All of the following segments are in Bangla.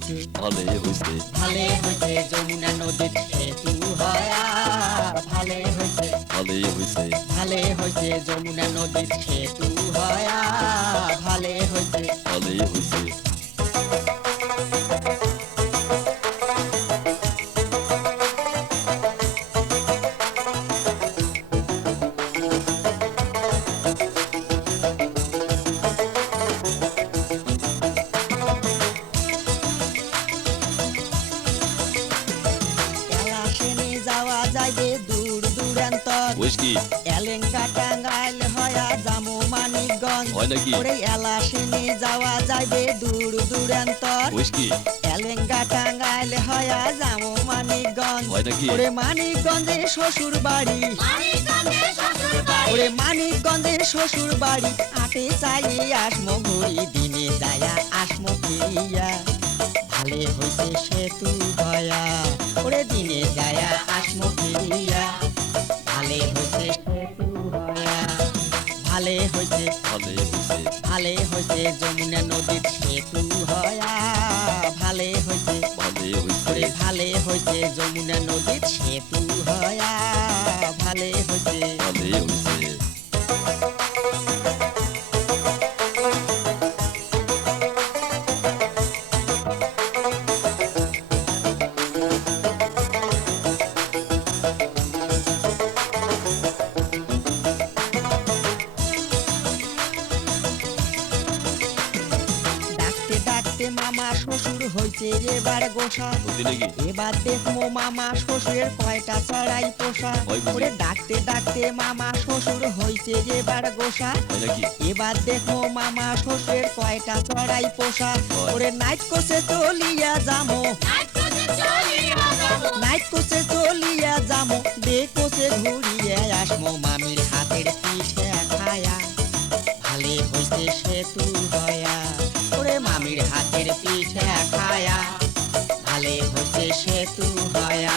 হইছে ভালে হইছে ভালে হইছে যমুনা নদীর সেতু হয়া ভালে হইছে ভালে হইছে ভালে হইছে যমুনা নদীর সেতু হয়া ভালে হইছে ভালে হইছে এলাসেনে যাওয়া যাইবে দূর দূরান্তর কইস কি এলেঙ্গা টাঙ্গাইল হয়া জামু মানিকগঞ্জ হয় নাকি? ওরে এলাসেনে যাওয়া যাইবে দূর দূরান্তর কইস কি এলেঙ্গা টাঙ্গাইল হয়া জামু মানিকগঞ্জ হয় নাকি? ওরে মানিকগঞ্জে শ্বশুর বাড়ি ওরে মানিকগঞ্জের শ্বশুর বাড়ি আটে চাই আসমো ঘুরি দিনে যায়া আসমো ফিরিয়া ভালে হইছে সেতু হয়া ওরে দিনে যায়া আসমো ফিরিয়া ভালে হইছে সেতু হয়া ভালে হইছে ভালে হইছে ভালে হইছে যমুনা নদীর সেতু হয়া ভালে হইছে ভালে হইছে ওরে ভালে হইছে যমুনা নদীর সেতু হয়া ভালে হইছে ভালে হইছে ডাকতে ডাকতে মামা শ্বশুর হইছে এবার গোসা সত্যি নাকি এবার দেখমো মামা শ্বশুরের কয়টা চড়াই পোষা হয় বুঝি? ওরে ডাকতে ডাকতে মামা শ্বশুর হইছে এবার গোসা হয় নাকি এবার দেখো মামা শ্বশুরের কয়টা চড়াই পোষা হয়। ওরে নাইট কোসে চলিয়া যামো নাইট কোসে চলিয়া যামো ডে কোসে ঘুরিয়ে আসমো মামির হাতের পিঠে খায়া ভালে হইছে সেতু হয়া ওরে মামির হাতের পিঠে খায়া ভালে হইছে সেতু হয়া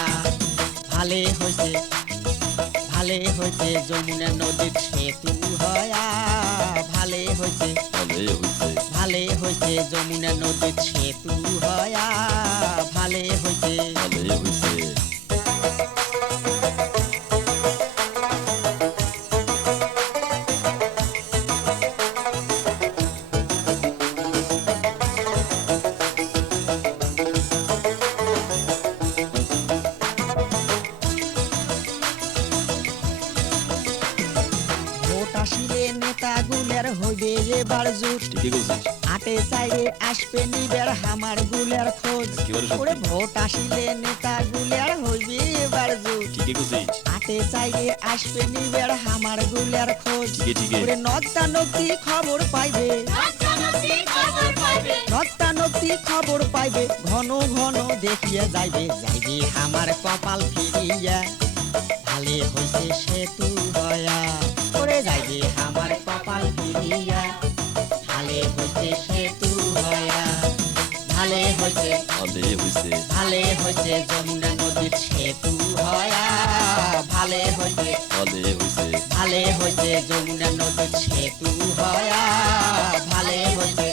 ভালে হইছে ভালে হইছে যমুনা নদীর সেতু হয়া ভালে হইছে ভালে হইছে ভালে হইছে যমুনা নদীর সেতু হয়া ভালে হইছে ভালে হইছে ভোট আসিলে নেতাগুলের হইবে এবার জুট ঠিকই বলছিস আটে চাইরে আসবে নিবের হামার গুলের খোঁজ একেবারে সত্যি। ওরে ভোট আসিলে নেতাগুলের হইবে এবার জুট ঠিকই বলছিস আটে চাইরে আসবে নিবের হামার গুলের খোঁজ ঠিকই ঠিকই ওরে নক্তা নক্তি খবর পাইবে নক্তা নক্তি খবর পাইবে ঘন ঘন দেখিয়া যাইবে যাইবে আমার কপাল ফিরিয়া ভালে হইছে সেতু হয়া ওরে যাইবে আমার কপাল ফিরিয়া ভালে হইছে সেতু হয়া ভালে হইছে ভালে হইছে ভালে হইছে যমুনা নদীর সেতু হয়া ভালে হইছে ভালে হইছে ভালে হইছে যমুনা নদীর সেতু হয়া ভালে হইছে